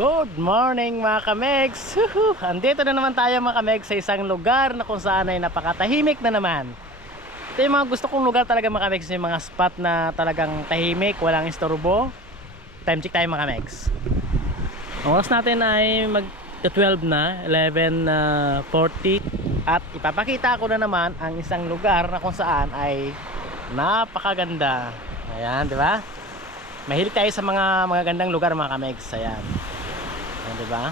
Good morning mga kamegs. Andito na naman tayo mga kamegs sa isang lugar na kung saan ay napakatahimik na naman. Ito yung mga gusto kong lugar talaga mga kamegs, yung mga spot na talagang tahimik, walang istorbo. Time check tayo mga kamegs. Ang oras natin ay mag 12 na, 11:40. At ipapakita ko na naman ang isang lugar na kung saan ay napakaganda. Ayan, di ba? Mahilig tayo sa mga gandang lugar mga kamegs. Ayan. Ayan, di ba?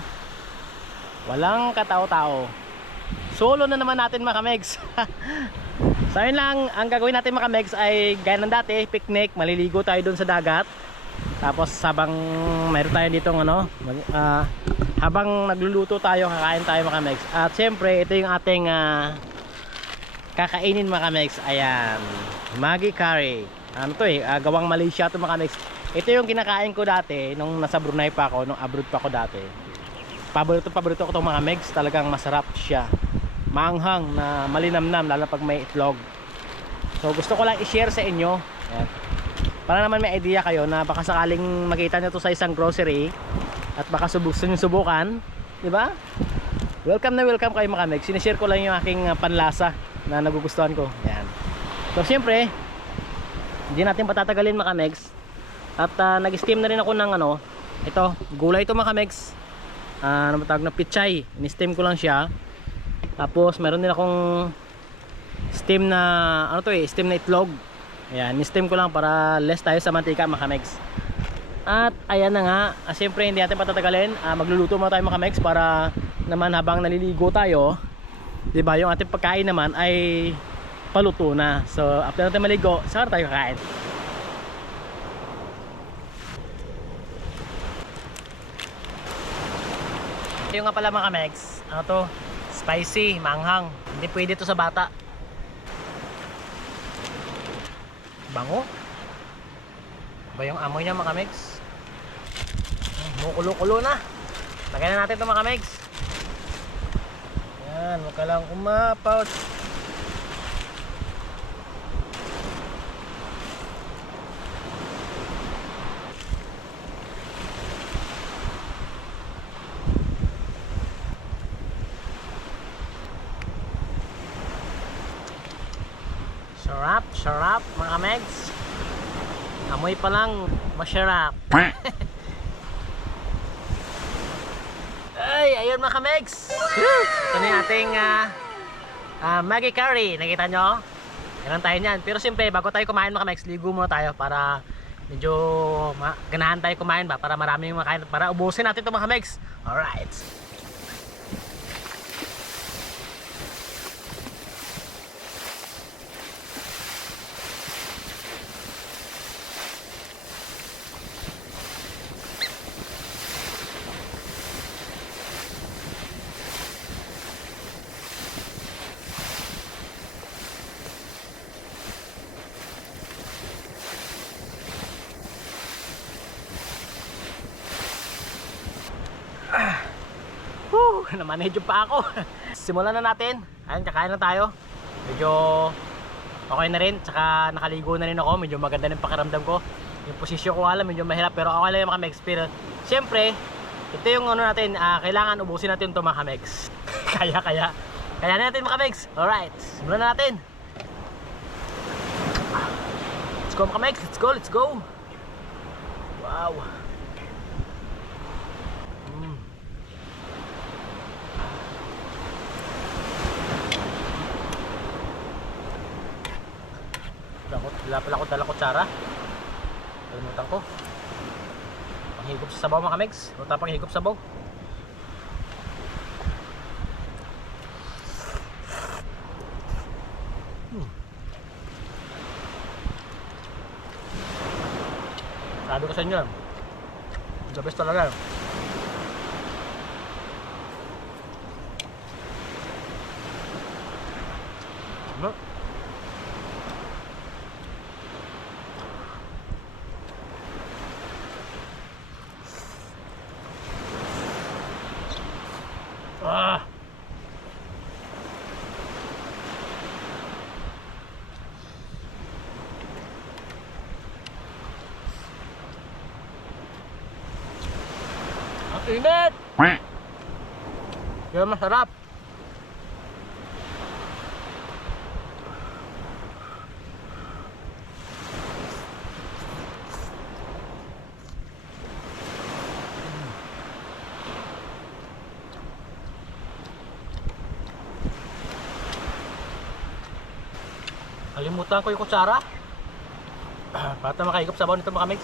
Walang katao-tao. Solo na naman natin mga kamegs. So yun lang, ang gagawin natin mga kamegs ay gaya ng dati, picnic, maliligo tayo dun sa dagat. Tapos habang mayroon tayo dito habang nagluluto tayo, kakain tayo mga kamegs. At syempre, ito yung ating kakainin mga kamegs. Ayan, Maggi curry. Ano to gawang Malaysia to mga kamegs. Ito yung kinakain ko dati nung nasa Brunei pa ako, nung abroad pa ako dati. Paborito ko itong mga megs. Talagang masarap siya, maanghang na malinamnam, lalo pag may itlog. So gusto ko lang i-share sa inyo. Ayan. Para naman may idea kayo na baka sakaling makita nyo to sa isang grocery at baka subukan, di ba? Welcome na welcome kayo mga megs. Sinishare ko lang yung aking panlasa na nagugustuhan ko. Ayan. So syempre, hindi natin patatagalin mga megs. At nag-steam na rin ako ng ito, gulay ito mga kamegs. Ano matawag na pichay. Ini-steam ko lang siya. Tapos meron din akong steam na steam na itlog. Ayan, ni-steam ko lang para less tayo sa mantika mga kamegs. At ayan na nga, siyempre hindi natin patatagalin. Magluluto muna tayo mga kamegs para naman habang naliligo tayo, 'di ba, yung ating pagkain naman ay paluto na. So after natin maligo, saka tayo kakain. Yung nga pala mga kamegs, spicy, manghang. Hindi pwede to sa bata. Bango ba yung amoy niya mga kamegs? Kumukulo-kulo na. Lagyan na natin ito mga kamegs. Yan, huwag ka lang umapaw. Sarap mga kamegs. Amoy pa lang masarap. Ay, ayun mga kamegs. Ito na yung ating Maggi curry. Nakita nyo? Ganun tayo nyan. Pero siyempre, bago tayo kumain mga kamegs, ligo muna tayo para medyo ganahan tayo kumain ba, para maraming makain, para ubusin natin ito mga kamegs. Alright. Namanedyo pa ako. Simulan na natin. Ayun, kakain na tayo. Medyo okay na rin. Tsaka nakaligo na rin ako. Medyo maganda ng pakiramdam ko. Yung posisyon ko alam, medyo mahirap, pero okay lang yung mga kamegs. Pero syempre, ito yung natin, kailangan ubusin natin ito mga kamegs. Kaya natin mga kamegs. Alright, simulan na natin. Let's go mga kamegs. Let's go. Wow. Wala pala ako dala kutsara. Kalimutan ko. Panghigop sa sabaw mga kamegs. O tapang higop sa sabaw. Sabi ko sa inyo, the best talaga. No? Init! Kaya masarap. Kalimutan ko yung kutsara. Para makahigop sabaw nito mga mix.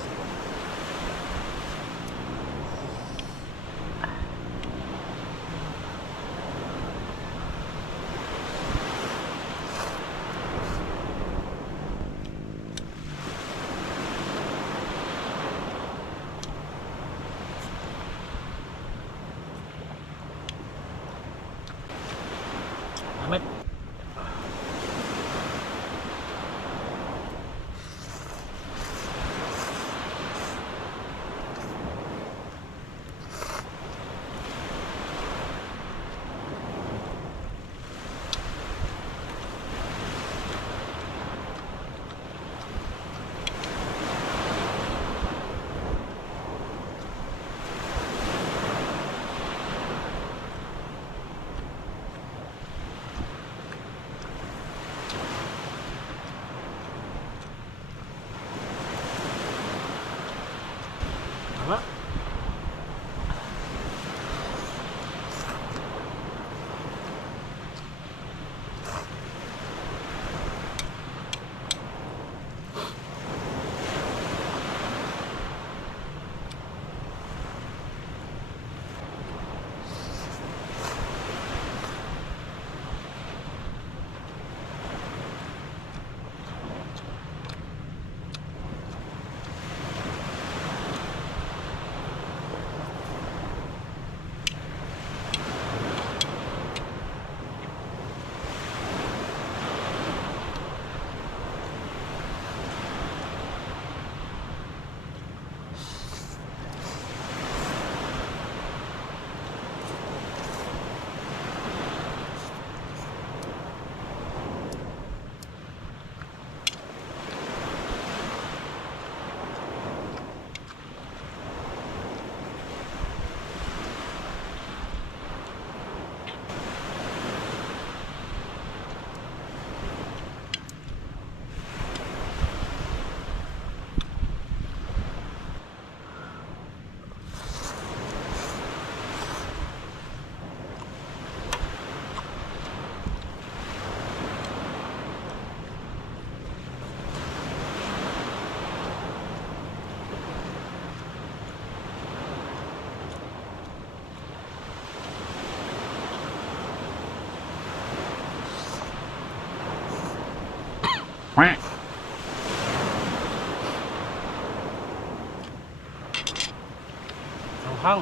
Amit. Tama. Hang.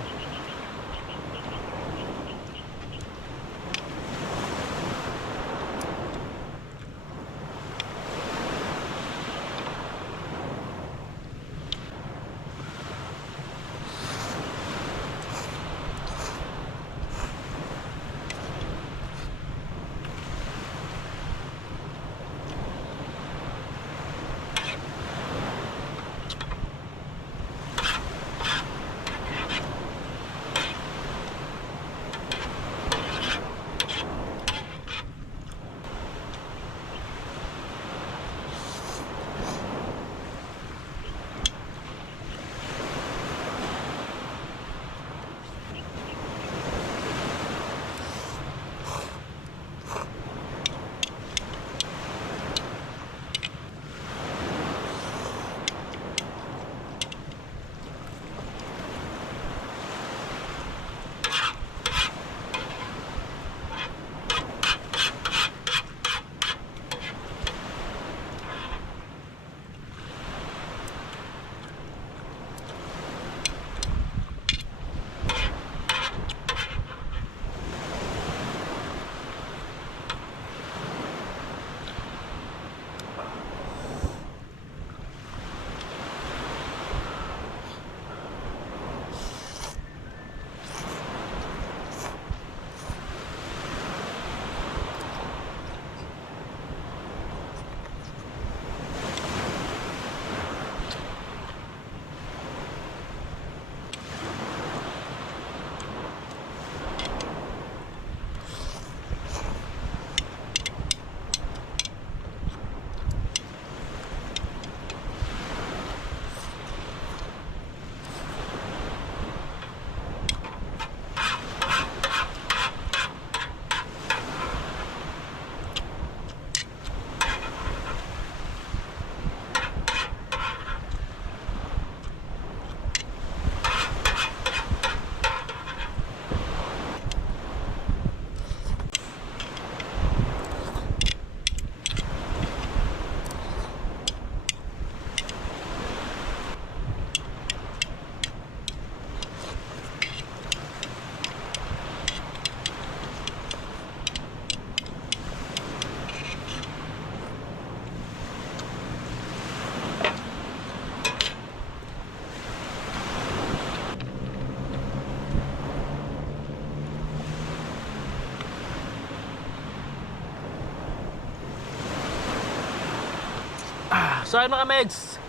So ayun mga megs.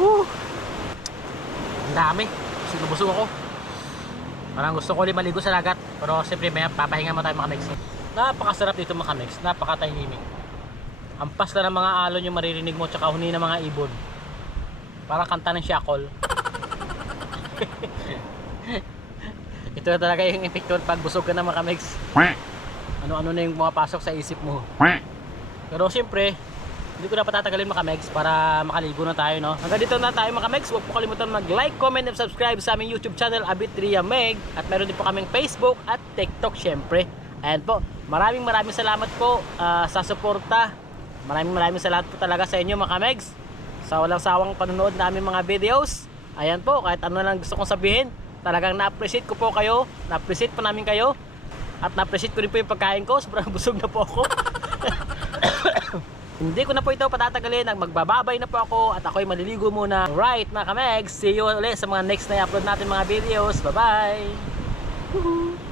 Woo! Ang dami. Busog ako. Parang gusto ko ulit maligo sa dagat. Pero siyempre may papahinga mo tayo mga megs. Napakasarap dito mga megs. Napakatahimik. Ampas na ng mga alon yung maririnig mo. Tsaka huni ng mga ibon. Parang kanta ng shackle. Ito na talaga yung epekto pag busog ka na mga megs. Ano-ano na yung pumapasok sa isip mo. Pero siyempre hindi ko na patatagalin mga megs para makaligo na tayo, no? Hanggang dito na tayo mga megs. Huwag po kalimutan mag-like, comment, and subscribe sa aming YouTube channel Abitria Meg. At meron din po kaming Facebook at TikTok syempre. Ayan po, maraming salamat po sa suporta. Maraming salamat po talaga sa inyo mga megs, sa walang sawang panonood namin mga videos. Ayan po, kahit ano lang gusto kong sabihin, talagang na-appreciate ko po kayo. Na-appreciate po namin kayo. At na-appreciate ko rin po yung pagkain ko. Sobrang busog na po ako. Hindi ko na po ito patatagalin. Magbababay na po ako at ako'y maliligo muna. Right mga kamegs, see you ulit sa mga next na i-upload natin mga videos. Bye bye!